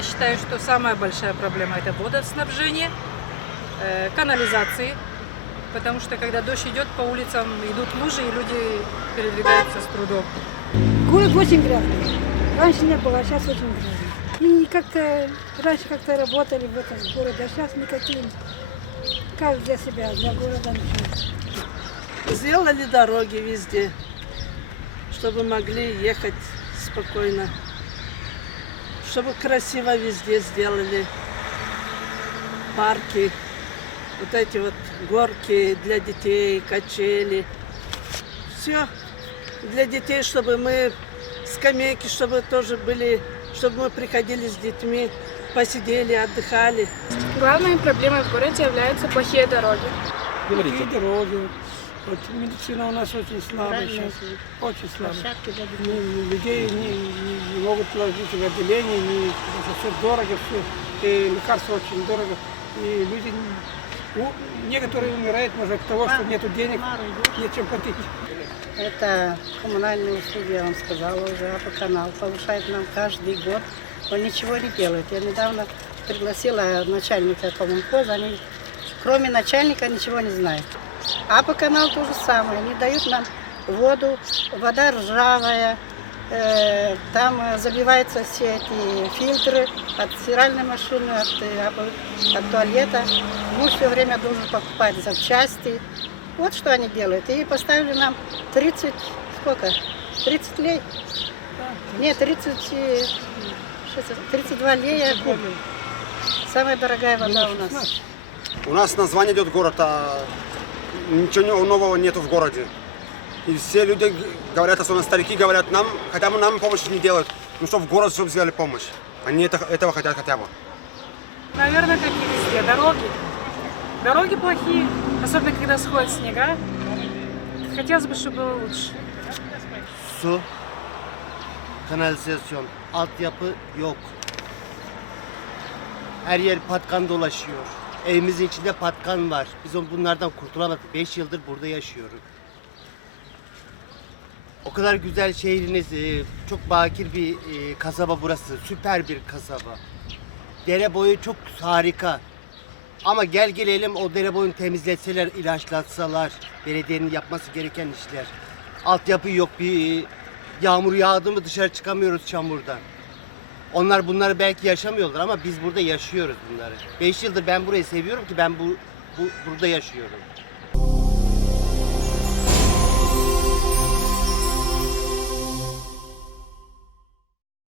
я считаю, что самая большая проблема это водоснабжение, канализации, потому что когда дождь идет, по улицам идут лужи, и люди передвигаются с трудом. Город очень грязный. Раньше не было, а сейчас очень грязный. И как-то раньше как-то работали в этом городе, а сейчас никаким. Как для себя, для города ничего. Сделали дороги везде, чтобы могли ехать спокойно. Чтобы красиво везде сделали. Парки, вот эти вот горки для детей, качели. Все для детей, чтобы мы скамейки, чтобы тоже были, чтобы мы приходили с детьми, посидели, отдыхали. Главной проблемой в городе являются плохие дороги. Плохие дороги. Вот медицина у нас очень слабая сейчас. Очень слабая. Людей не могут ложить в отделение, все дорого, все. И лекарства очень дорого. И люди, некоторые умирают, может, от того, что нет денег, нечем платить. Это коммунальные услуги, я вам сказала уже, АПКанал повышает нам каждый год. Он ничего не делает. Я недавно пригласила начальника коммунхоза, они кроме начальника ничего не знают. АПКанал то же самое, они дают нам воду, вода ржавая, там забиваются все эти фильтры от стиральной машины, от туалета. Муж все время должен покупать запчасти. Вот что они делают. И поставили нам 30, сколько? 30 лей? Нет, 32 лея куб. Самая дорогая вода у нас. У нас название идет город, а ничего нового нету в городе. И все люди говорят, особенно старики говорят, нам, хотя бы нам помощь не делают. Ну что в город, чтобы сделали помощь. Они этого хотят хотя бы. Наверное, как и везде, дороги. Дороги плохие, особенно когда сходят снега. Хотелось бы, чтобы было лучше. Su, kanalizasyon, altyapı yok. Her yer patkan dolaşıyor. Evimizin içinde patkan var. Biz bunlardan kurtulamadık. 5 yıldır burada yaşıyoruz. O kadar güzel şehriniz, çok bakir bir kasaba burası. Süper bir kasaba. Dere boyu çok harika. Ama gel gelelim o dere boyunu temizletseler, ilaçlatsalar, belediyenin yapması gereken işler. Altyapı yok, bir yağmur yağdı mı dışarı çıkamıyoruz çamurdan. Onlar bunları belki yaşamıyorlar ama biz burada yaşıyoruz bunları. 5 yıldır ben burayı seviyorum ki ben burada yaşıyorum.